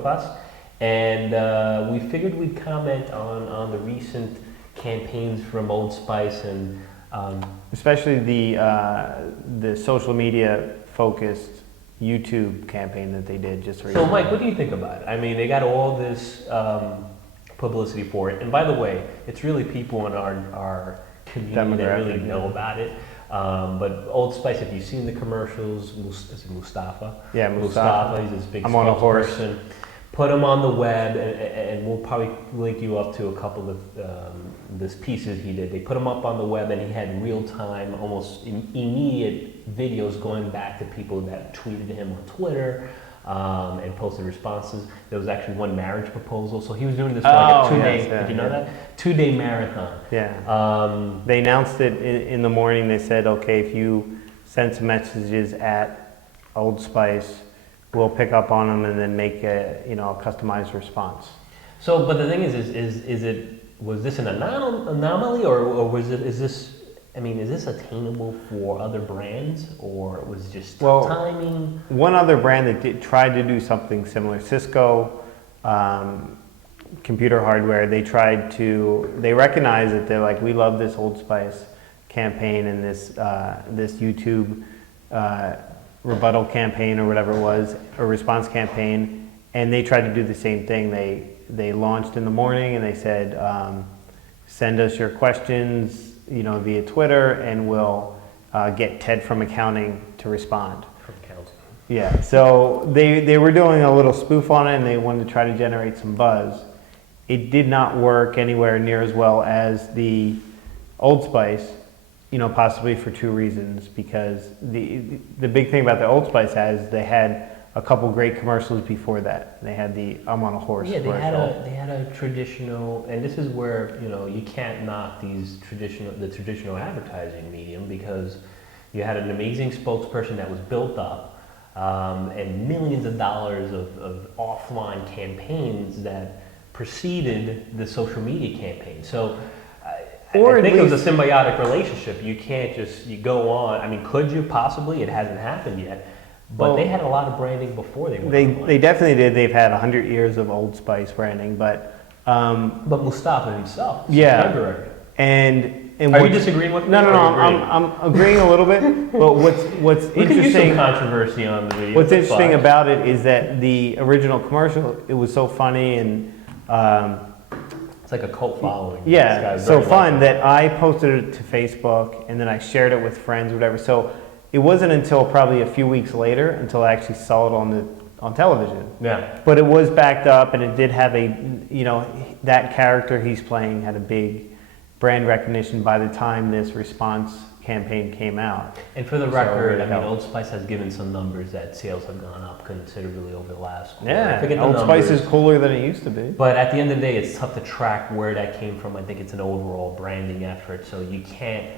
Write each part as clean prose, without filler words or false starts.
with us. And we figured we'd comment on the recent campaigns from Old Spice and especially the social media focused YouTube campaign that they did just recently. So Mike, what do you think about it? I mean, they got all this publicity for it. And by the way, it's really people in our community that really know about it. But Old Spice, if you've seen the commercials, is it Mustafa? Yeah, Mustafa. He's this big I'm on a horse. spokesperson. Put him on the web, and we'll probably link you up to a couple of this pieces he did. They put him up on the web, and he had real-time, almost immediate videos going back to people that tweeted him on Twitter and posted responses. There was actually one marriage proposal, so he was doing this for like a 2-day. Did you know that? 2-day marathon. Yeah. They announced it in the morning. They said, okay, if you send some messages at Old Spice, we'll pick up on them and then make a customized response. So, but the thing was this an anomaly, or is this attainable for other brands, or was it just timing? One other brand that tried to do something similar, Cisco Computer Hardware, they recognized that they're like, we love this Old Spice campaign and this YouTube rebuttal campaign or whatever it was, or response campaign, and they tried to do the same thing. They launched in the morning and they said, send us your questions, via Twitter, and we'll get Ted from accounting to respond. From accounting. Yeah, so they were doing a little spoof on it, and they wanted to try to generate some buzz. It did not work anywhere near as well as the Old Spice, possibly for two reasons. Because the big thing about the Old Spice they had a couple great commercials before that. They had the I'm on a horse commercial. They had a traditional, and this is where you can't knock the traditional advertising medium, because you had an amazing spokesperson that was built up, and millions of dollars of offline campaigns that preceded the social media campaign. So I think it was a symbiotic relationship. You can't you go on. I mean, could you possibly? It hasn't happened yet. But they had a lot of branding before they went online. They definitely did. They've had 100 years of Old Spice branding, but Mustafa himself. Yeah. And are you disagreeing with me? No. I'm agreeing a little bit. But what's we interesting? Could use some controversy on the video. What's interesting about it is that the original commercial, it was so funny and. It's like a cult following. Yeah, so fun that I posted it to Facebook and then I shared it with friends or whatever. So it wasn't until probably a few weeks later until I actually saw it on television. Yeah. But it was backed up, and it did have that character he's playing had a big brand recognition by the time this response campaign came out. And for the record, Old Spice has given some numbers that sales have gone up considerably over the last quarter. Yeah, Old Spice is cooler than it used to be. But at the end of the day, it's tough to track where that came from. I think it's an overall branding effort, so you can't.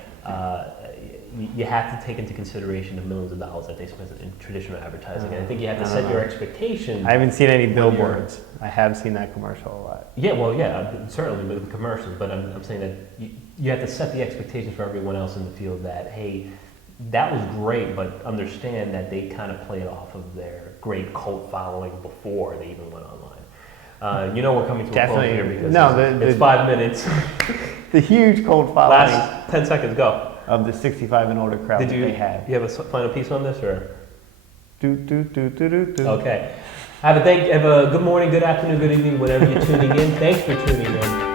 You have to take into consideration the millions of dollars that they spent in traditional advertising. And I think you have to set your expectations. I haven't seen any billboards. I have seen that commercial a lot. Yeah, well, yeah, certainly with the commercials. But I'm saying that you have to set the expectations for everyone else in the field that, hey, that was great, but understand that they kind of played off of their great cult following before they even went online. We're coming to a close here because it's 5 minutes. The huge cult following. Last 10 seconds, go. Of the 65 and older crowd they had. You have a final piece on this, or? Do. Okay. Have a good morning, good afternoon, good evening, whatever you're tuning in. Thanks for tuning in.